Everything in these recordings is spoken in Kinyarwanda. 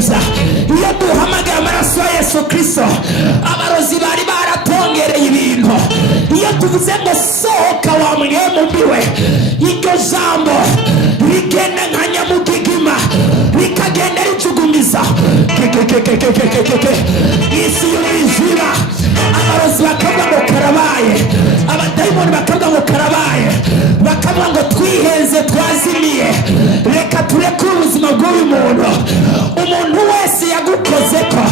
bidegembya. Iyo duhamagaye amaraso ya Yesu Kristo, abarozi bari baratongereye ibintu. Iyo tuvuze ngo sohoka wa mwemu mbiwe, iryo jambo rigenda nka nyamugigima, rikagenda ricugumiza isi y'umwijima. Abarozi bakavuga ngo karabaye, abadayimoni bakavuga ngo karabaye, bakavuga ngo twihenze twazimiye, reka turekure ubuzima bw'uyu muntu. Umuntu wese yagukozeko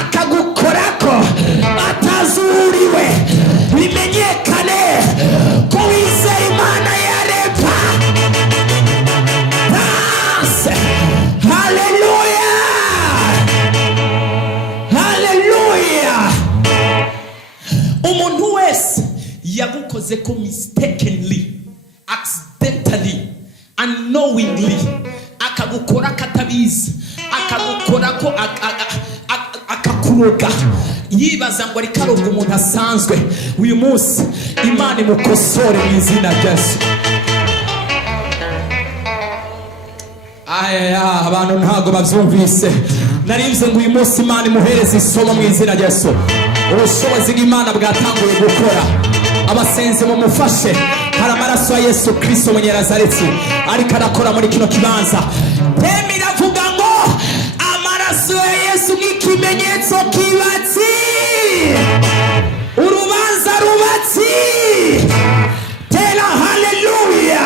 akagukorako atazuriwe, bimenyekane ko wizeye Imana yaremye. Haleluya, haleluya. Umuntu wese yagukozeko mistakenly, accidentally, unknowingly, akagukora katabizi, akagukora ko akakuroga, yibaza ngo ari karoga umuntu asanzwe, uyu munsi Imana imukosore mu izina rya Yesu. Abantu ntago bavyumvise. Narivuze ngo uyu munsi Imana imuhereze isomo mu izina rya Yesu. Ubushobozi bw'Imana bwatanguye gukora. Abasenzi mumufashe. Hari amaraso ya Yesu Kristo Munyarazareti ariko arakora muri kino kibanza. Temi iravuga ngo amaraso ya Yesu nk'ikimenyetso kibatsi, urubanza rubatsi. Tera haleluya.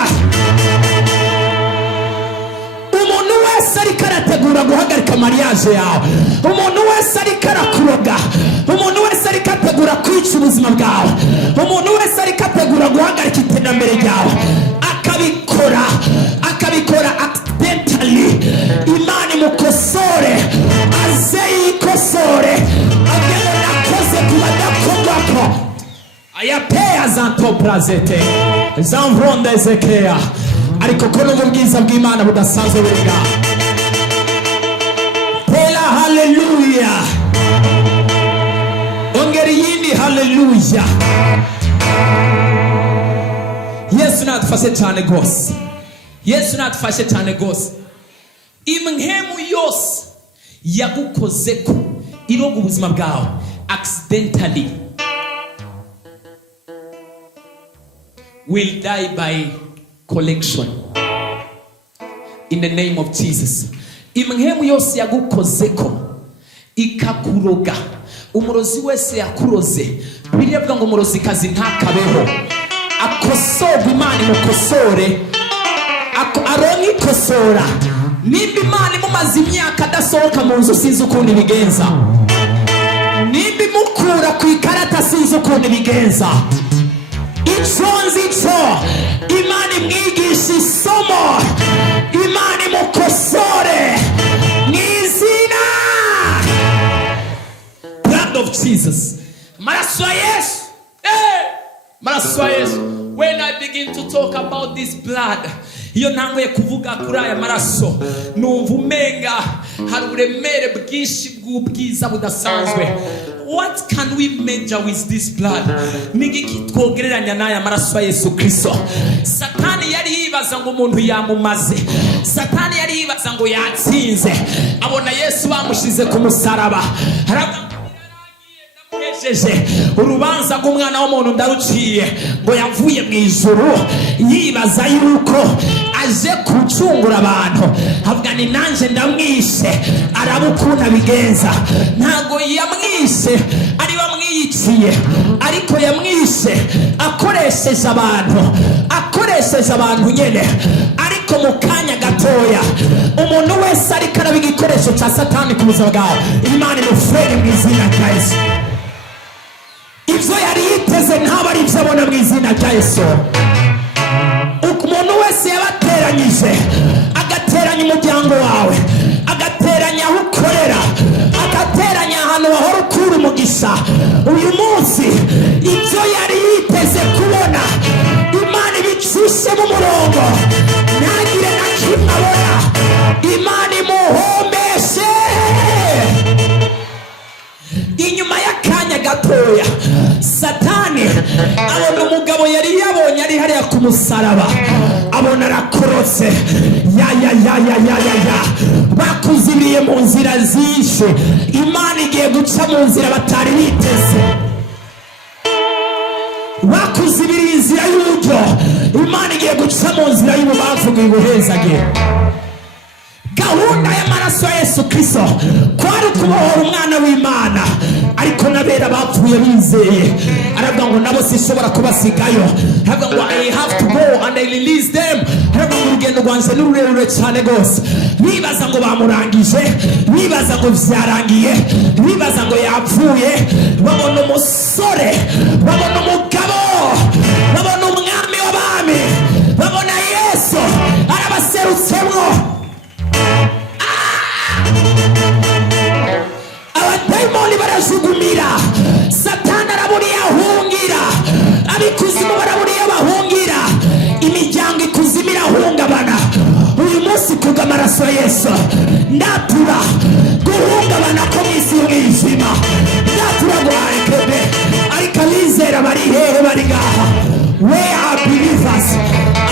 Umuntu wese ariko arategura guhagarika mariage yawe, umuntu wese ariko arakuroga, umuntu wese ariko ategura kwica ubuzima bwawe, umuntu wese ariko ategura guhagarika iterambere ryawe, akabikora accidentally, Imana imukosore, aze yikosore, agende nakoze kubadakorwako. Ayapea zantoprazete zamvronda Ezekiya, ariko ko n'ubwiza bw'Imana budasanzwe burenga. Tela haleluya. Ongera yindi haleluya. Yesu natufashe cyane gose. Yesu natufashe cyane gose. Imhemu yose yagukozeko iroga ubuzima bwawe accidentally will die by collection in the name of Jesus. Imhemu yose yagukozeko ikakuroga, umurozi wese yakuroze, birivuga ngo umurozi kazi ntakabeho, akosorwe, Imana imukosore, aronke ikosora. Nimba Imana imumaze imyaka adasohoka mu nzu sinzi ukundi bigenza, nimba imukura ku ikarata sinzi ukundi bigenza. Iconzi cyo Imana imwigisha isomo, Imana imukosore n'izina blood of Jesus. Maraso ya Yesu. Maraso ya Yesu. When I begin to talk about this blood, iyo ntangoye kuvuga kuri aya maraso, numva umenga hari uburemere bwinshi bw'ubwiza budasanzwe. What can we measure with this blood? Nigiki twogereranya n'aya maraso ya Yesu Kristo. Satani yari yibaza ngo umuntu yamumaze, Satani yari yibaza ngo yatsinze, abona Yesu bamushize ku musaraba, urubanza rw'umwana w'umuntu ndaruciye, ngo yavuye mu ijuru, yibaza yuko aje kucungura abantu, avuga ni nanje ndamwishe, arabukuna bigenza. Ntago yamwishe ari bamwiyiciye, ariko yamwishe akoresheje abantu nyene. Ariko mu kanya gatoya umuntu wese ariko araba igikoresho cya Satani ku buzima bwawe, Imana imufere mu izina rya Yesu. Ibyo yari yiteze ntaba ari ibyo abona mu izina rya Yesu. Umuntu wese yabateranyije, agateranya umuryango wawe, agateranya aho ukorera, agateranya ahantu wahora ukura umugisha, uyu munsi ibyo yari yiteze kubona Imana ibicishe mu murongo, ntagire na kimwe abona, Imana imuhombeshe. Inyuma y'akanya gatoya Satani abona umugabo yari yabonye ari hariya ku musaraba, babona arakorotse ya bakuziriye mu nzira zishe. Imana igiye guca mu nzira batari biteze. Bakuzibiriye inzira y'uburyo, Imana igiye guca mu nzira y'ububamfu ngo ibuhezage. Gahunda y'amaraso ya Yesu Kristo kwari kubohora umwana w'Imana, ariko nabera bapfuye bizeye. Aravuga ngo nabo sishobora kubasigayo. Aravuga ngo I have to go and I release them. Aravuga ngo urugendo rwanjye ni rurerure cyane rwose. Bibaza ngo bamurangije, bibaza ngo byarangiye, bibaza ngo yapfuye. Babona umusore, babona umugabo, babona umwami w'abami, babona Yesu arabaserutsemwo. Abadayimoni barajugumira, Satani araburiye ahungira, abikuzimu baraburiye bahungira, imiryango ikuzimu irahungabana. Uyu munsi kubw'amaraso ya Yesu ndatura guhungabana ko mw'isi y'umwijima, ndatura ngo harekebe. Ariko abizera bari hehe? Bari ngaha. Where are believers?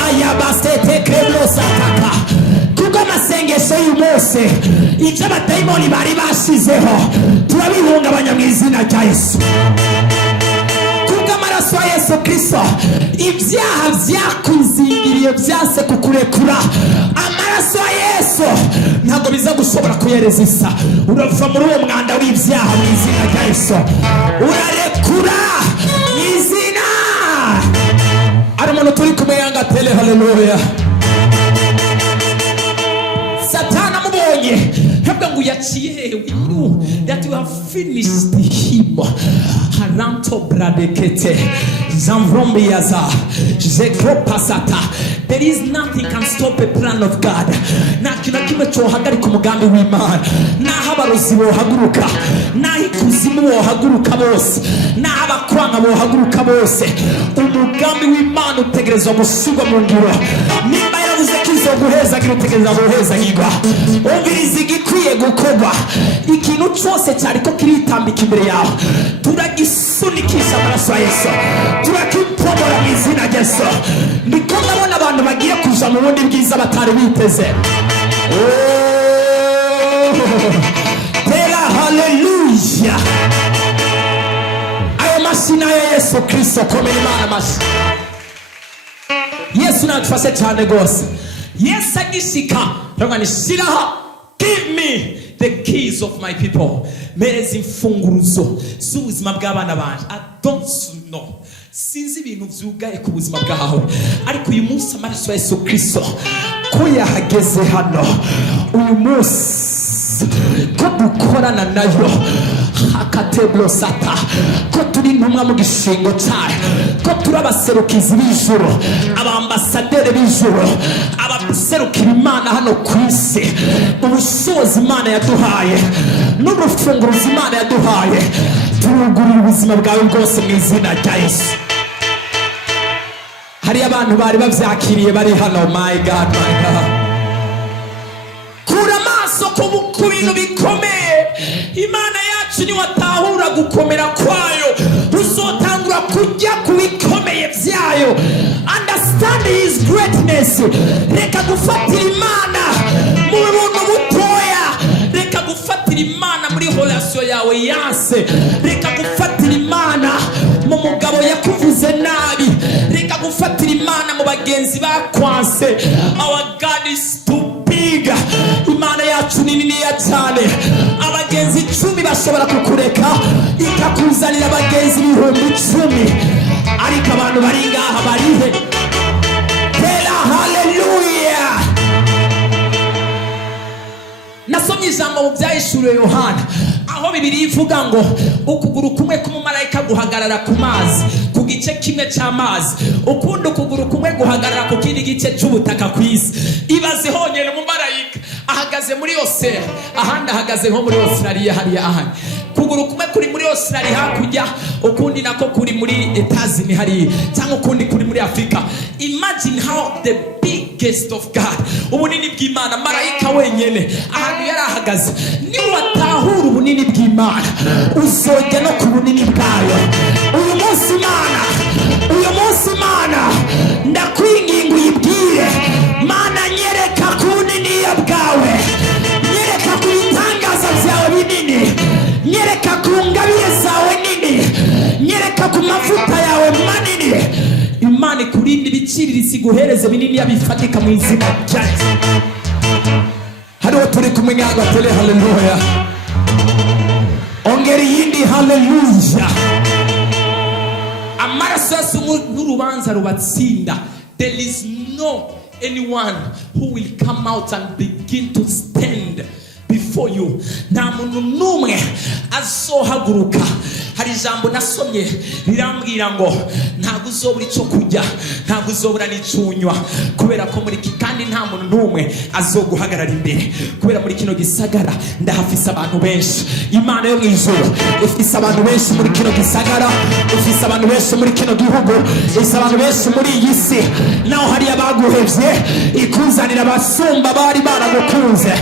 Ayabasete keblosataka. Kubw'amasengesho y'umunsi, ibyo abadayimoni bari bashizeho turabihungabanya mu izina rya Yesu. Kubw'amaraso ya Yesu Kristo, ibyaha byakuzingiriye byase kukurekura. Amaraso ya Yesu ntabwo biza gushobora kuyerezisa. Urava muri uwo mwanda w'ibyaha mu izina rya Yesu. Urarekura mu izina. Ari umuntu turi kumeyanga tele. Haleluya. Satani amubonye habwa ngo yaciye hehe. We knew that you have finished him. Haranto bradekete zamvrombi yaza zekro pasata. There is nothing can stop a plan of God. Na kina kimwe cyohagarika umugambi w'Imana. Naho abarozi bohaguruka, naho ikuzimu bohaguruka bose, naho abakwanga bohaguruka bose, umugambi w'Imana utegerezwa gushyirwa mu ngiro. Nimba yaravuze ko izoguhezagira, utegereza guhezagirwa. Umviriza igikwiye gukorwa. Ikintu cyose cyari ko kiritambika imbere yawe, turagisunikisha amaraso ya Yesu, turakipomora mu izina rya Yesu. Ndiko ndabona abantu bagiye kuja mu bundi bwiza batari biteze. Tera haleluya. Ayo mashina ya Yesu Kristo komera Imana mashi. Yesu natufashe cyane gose. Yesu agishika ranga nishiraha, give me the keys of my people. Mereza imfunguruzo z'ubuzima bw'abana banje. I don't know, sinzi ibintu vyugaye ku buzima bwawe, ariko uyu munsi amaraso ya Yesu Kristo ko yahageze hano. Uyu munsi ko dukorana nayo hakateblo sata, ko turi intumwa mu gishingo cyayo, ko turi abaserukizi b'ijuru, abambasaderi b'ijuru, abaserukira Imana hano ku isi. Ubushobozi Imana yaduhaye n'urufunguruzo Imana yaduhaye, turugurira ubuzima bwawe bwose mu izina rya Yesu. Hari abantu bari bavyakiriye bari hano. My God, my God. Kura amaso ku bintu bikomeye. Imana yacu ni watahura gukomera kwayo, uzotangura kujya ku bikomeye vyayo. Understand his greatness. Reka gufatira Imana mu buntu butoya, reka gufatira Imana muri relation yawe yase, reka gufatira Imana mu mugabo yakuvuze nabi, reka gufatira Imana mu bagenzi bakwanse. Our God is too big. Imana yacu ni nini cyane. Abagenzi 10 bashobora kukureka ikakuzanira abagenzi 10,000, ariko abantu bari ngaha barihe. Tera haleluya. Nasomye ijambo mu byahishuriwe Yohana, aho Bibiliya ivuga ngo ukuguru kumwe k'umumarayika guhagarara ku mazi, ku gice kimwe cy'amazi, ukundi ukuguru kumwe guhagarara ku kindi gice cy'ubutaka ku isi. Ibaze honyine umumarayika ahagaze muri Oceania, ahandi ahagaze nko muri Australia hariya ahandi. Kuguru kumwe kuri muri Australia hakurya, ukundi nako kuri muri Etazini hariya, cyangwa ukundi kuri muri Afrika. Imagine how the biggest of God, ubunini bw'Imana, marayika wenyene ahantu yari ahagaze. Ni watahura ubunini bw'Imana, uzojya no ku bunini bwayo. Uyu munsi Imana ndakwinginga uyibwire iguciririza iguhereze binini yabifatika mu izina rya Yesu. Hariho turi kumenya agatele haleluya. Ongera yindi haleluya. Amaraso Yesu n'urubanza rubatsinda. There is no anyone who will come out and begin to stand before you. Nta muntu n'umwe azohaguruka. Hari ijambo nasomye rirambwira ngo ntabwo uzobura icyo kurya, ntabwo uzobura n'icunywa, kubera ko muri iki kandi nta muntu n'umwe azoguhagarara imbere, kubera muri kino gisagara ndahafise abantu benshi. Imana yo mu ijuru ifise abantu benshi muri kino gisagara, ifise abantu benshi muri kino gihugu, ifise abantu benshi muri iyi si. Naho hari abaguhevye ikuzanira abasumba bari baragukunze,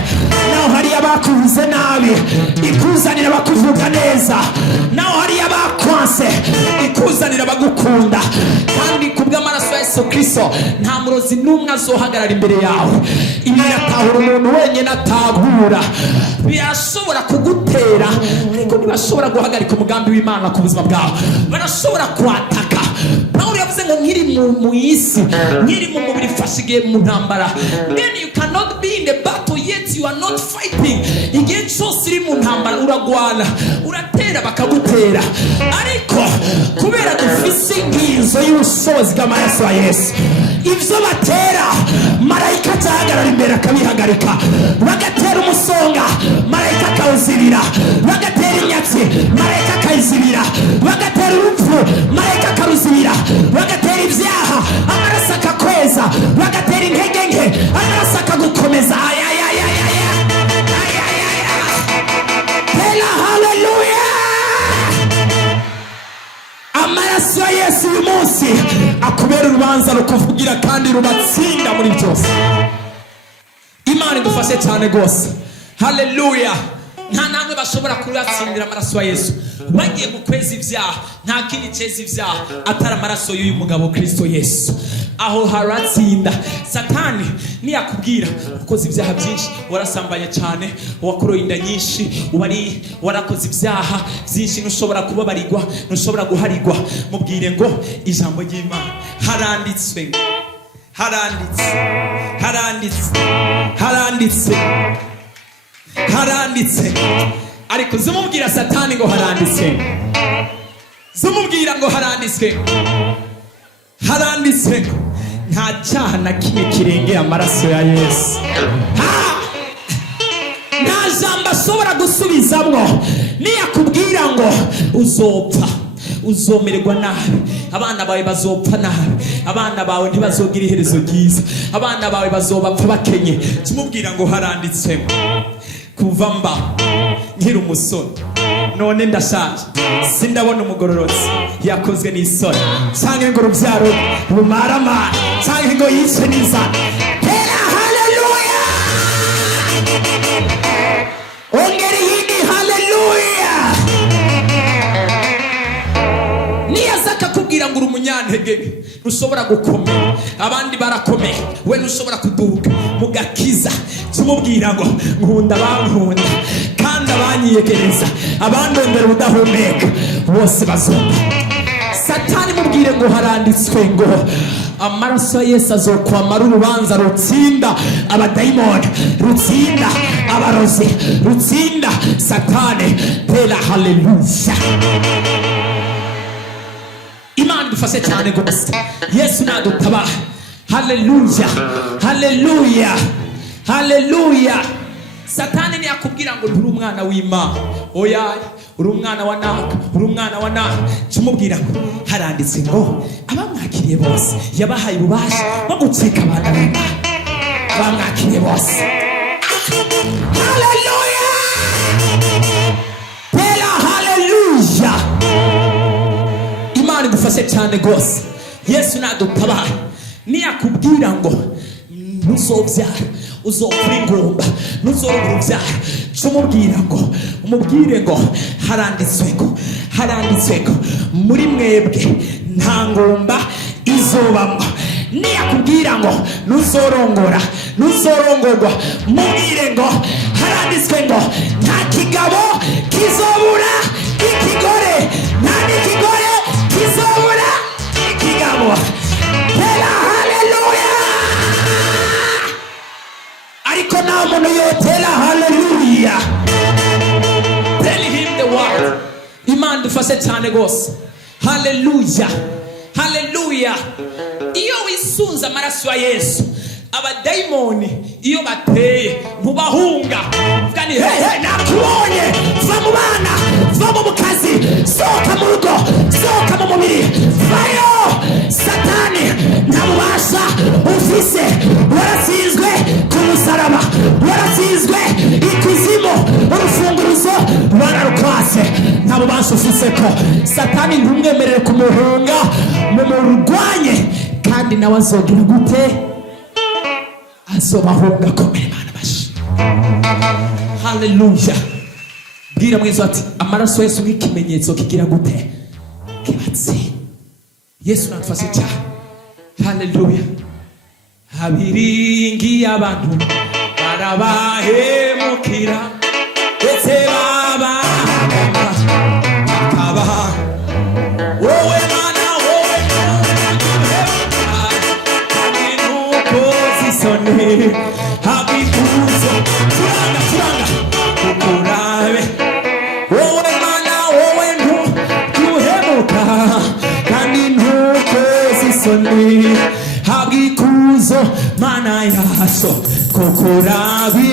naho hari abakuvuze nabi ikuzanira abakuvuga neza, naho hari abakwanse ikuzanira abagukunda. Kandi kubw'amaraso ya Yesu Kristo nta murozi n'umwe azohagarara imbere yawe. Ibi biratahura umuntu wenyine atahura. Birashobora kugutera ariko ntibashobora guhagarika umugambi w'Imana ku buzima bwawe. Barashobora kwataka. Pawulo yavuze ngo nkiri mu isi, nkiri mu mubiri fashigiye mu ntambara. Then you cannot be in the battle yet you are not fighting. Igihe cyose uri mu ntambara uragwana, uratera bakagutera. Ariko kubera dufise ingizo y'ubushobozi bw'amaraso ya Yesu, ivyo batera marayika azahagarara imbere akabihagarika. Bagatera umusonga marayika akawuzibira, bagatera inyatsi marayika akayizibira, bagatera urupfu marayika akaruzibira, bagatera ibyaha amaraso akakweza, bagatera intege nke amaraso akagukomeza. Haleluya. Amaraso ya Yesu uyu munsi akubera urubanza rukuvugira kandi rubatsinda muri byose. Imana idufashe cyane rwose. Haleluya. Nta namwe bashobora kuratsindira amaraso ya Yesu. Bagiye gukweza ibyaha, nta kindi cyeza ibyaha atari amaraso y'uyu mugabo Kristo Yesu. Aho haratsinda. Satani niyakubwira ukoze ibyaha byinshi, warasambanye cyane, wakoroye inda nyinshi, warakoze ibyaha byinshi, ntushobora kubabarirwa, ntushobora guharigwa, mubwire ngo ijambo ry'Imana haranditswe, haranditse, haranditse, haranditse, haranditse. Ariko zumubwira Satani ngo haranditse, zumubwira ngo haranditswe, haranditse nta cyaha na kimwe kirengera amaraso ya Yesu. Nta jambo ashobora gusubizamwo. Niyakubwira ngo uzopfa, uzomererwa nabi, abana bawe bazopfa nabi, abana bawe ntibazogira iherezo ryiza, abana bawe bazobapfa bakenye, tumubwira ngo haranditse. Kuva mba nkiri umusore none ndashaje, sindabona umugororotsi yakozwe n'isoni, cyangwa ngo urubyaro rumaramara, cyangwa ngo yice n'inzara. Hera haleluya. Ongera yindi haleluya. Niyaza akakubwira ngo uri umunyantege, ntushobora gukomera, abandi barakomeye, we ntushobora kuduka mugakiza, tumubwira ngo nkunda bankunda kandi abanyiyegereza, abandondera ubudahumeka bose bazumva. Satani mubwire ngo haranditswe ngo amaraso ya Yesu azokwamara urubanza rutsinda abadayimoni, rutsinda abarozi, rutsinda Satani. Tera haleluya. Imana idufashe cyane rwose. Yesu nadutabara. Haleluya, haleluya, haleluya. Satani niyakubwira ngo nturi umwana w'Imana, oya uri umwana wa naka, uri umwana wa naka, tumubwira ngo haranditse ngo abamwakiriye bose yabahaye ububasha bwo gucika abana b'Imana, abamwakiriye bose. Haleluya. Tera haleluya. Imana idufashe cyane rwose. Yesu nadutabara. Niyakubwira ngo ntuzobyara, uzopfura ingumba, ntuzorora urubyaro, tumubwira ngo umubwire ngo haranditswe ngo, haranditswe ngo muri mwebwe nta ngumba izobamwo. Niyakubwira ngo ntuzorongora, ntuzorongorwa, mubwire ngo haranditswe ngo nta kigabo kizobura ikigore, nta n'ikigore kizobura ikigabo. Haleluya. so now mono yotela hallelujah. Tell him the word. Imana dufashe cyane gose. Hallelujah. Hallelujah. Iyo wisunza amaraso ya Yesu, abadayimoni iyo bateye mubahunga kandi hey nakubonye, va mu bana, va mu kazi, soka mu rugo, soka mu mubiri, vayo. Satani ntabubasha ufise, warasizwe ku musaraba, warasizwe ikuzimu, urufunguruzo bararukwase, ntabubasha ufise ko Satani ntumwemerere kumuhunga, mumurwanye kandi nawe azogira gute? Azobahunga komere Imana bashi. Hallelujah. Bwira mwiza ati amaraso Yesu nk'ikimenyetso kigira gute? Kibatsi. Yesu natufashe cyane. Hallelujah. Habiringi abantu barabahemukira ndetse baba akabaha wowe Mana, wowe nuko zisone habikuzo turanga kukurabe wowe Mana, wowe ntuhemuka kandi nuko zisone habikuzo Mana yaso kukurabi.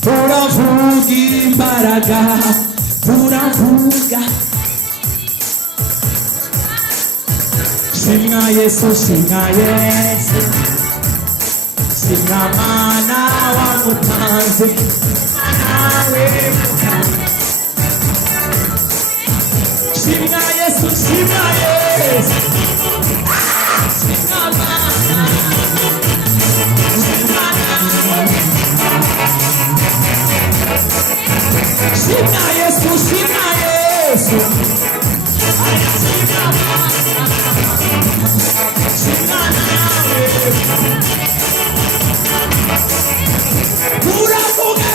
Turavuga imbaraga, turavuga shimwa Yesu, shimwa Yesu, shimwa Mana wamutanze nawe, shimwa Yesu, shimwa Yesu, shimwa Mana, shimwa Yesu, shimwa Yesu, shimwa nawe. Turavuga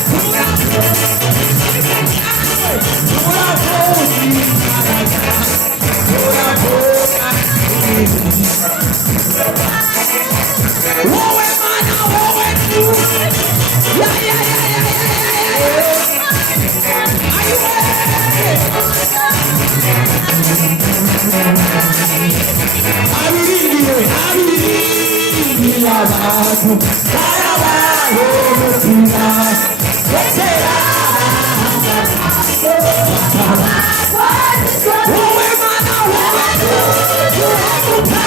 wowe Mana, wowe abiringiye abantu barabahemukira ndetse wowe Mana, wowe ntuhemuka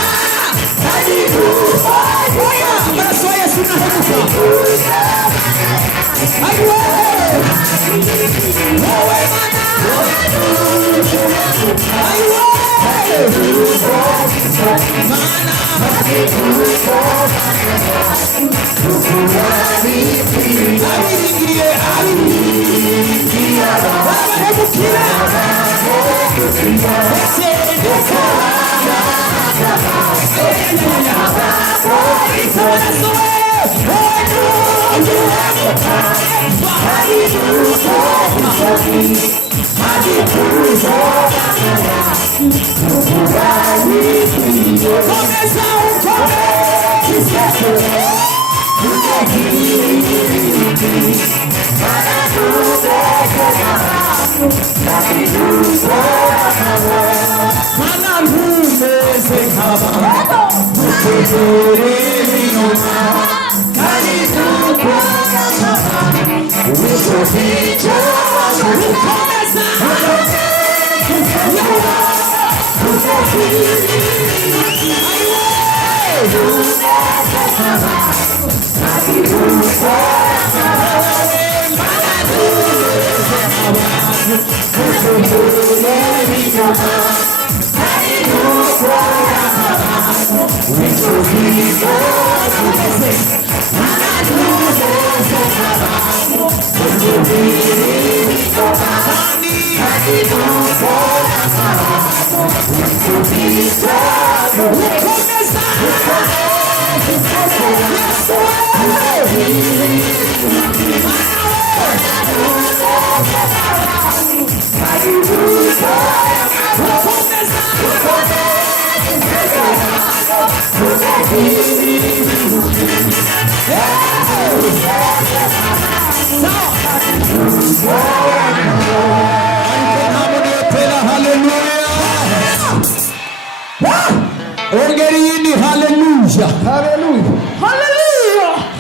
kandi oya amaraso ya Yesu ntahemuka. Ayiwe wowe Mana, ayiwe Mana, abiringiye barabahemukira Mana ntumeze nk'abantu mukuzure inyuma kandi dukora nk'abantu w'icyo ukomeza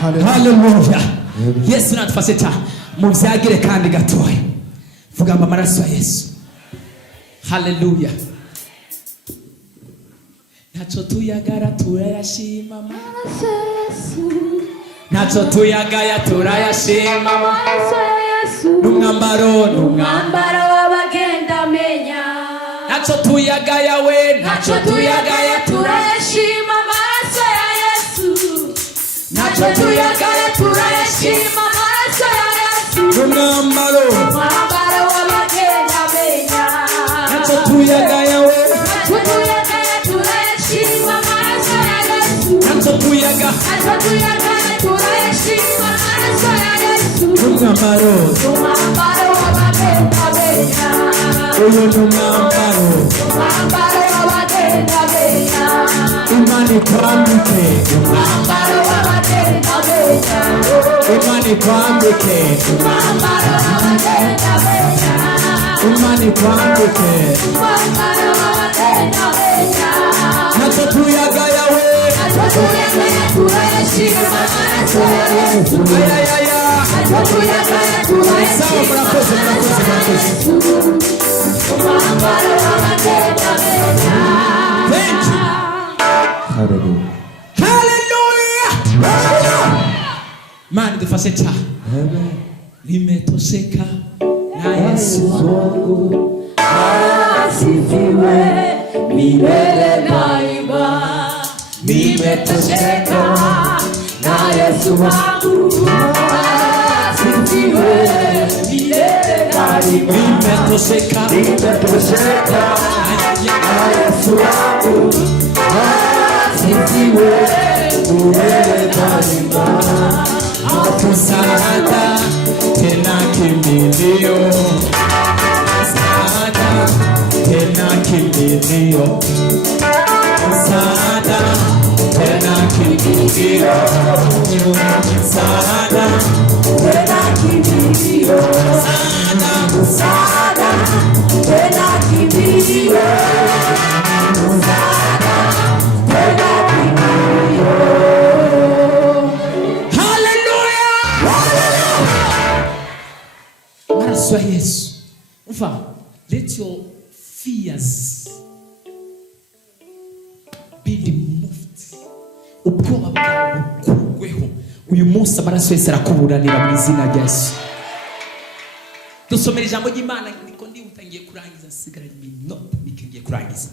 Hallelujah. Yesu natufashe ta muvyagire kandi gatoya. Vuga amaraso ya Yesu. Hallelujah. Nacho tuyagara turayashima amaraso ya Yesu. Nacho tuyagaya turayashima amaraso ya Yesu. Numwambaro wabagenda menya. Nacho tuyagaya we, nacho tuyagaya turayashima amaraso ya Yesu. Nacho tuyagaya turayashima amaraso ya Yesu. Numwambaro wabagenda menya. Nacho tuyagaya we, nacho tuyagaya turayashima amaraso ya Yesu. Nacho tuyagaya turayashima amaraso ya Yesu. Numwambaro wabagenda menya. Uyo numwambaro wabagenda menya. Imani kwambike numwambaro wabagenda menya. Imani kwambike numwambaro wabagenda menya. Imani kwambike numwambaro wabagenda menya. Nacho tuyagaya we, nacho tuyagaya turayashima amaraso ya Yesu. Nacho tuyagaya turayashima amaraso ya Yesu. Umwambaro wabagenda menya. Thank you. Hallelujah. Hallelujah. Man dufashe cha. Nimetosheka na Yesu wangu. Asifiwe milele daima. Nimetosheka na Yesu wangu. Asifiwe milele daima. Nimetosheka na Yesu wangu. Asifiwe milele daima. Msaada tena kimbilio. Msaada tena kimbilio. Msaada tena kimbilio. Msaada tena kimbilio. Msaada tena kimbilio. Msaada tena kimbilio. Maraso ya Yesu. Ufa, let your fears be removed. Ubwoba bwawe bukurweho. Uyu munsi amaraso Yesu arakuburanira mu izina rya Yesu. Dusomera ijambo ry'Imana ndiko ndibutangiye kurangiza sigara iminota mikengiye kurangiza.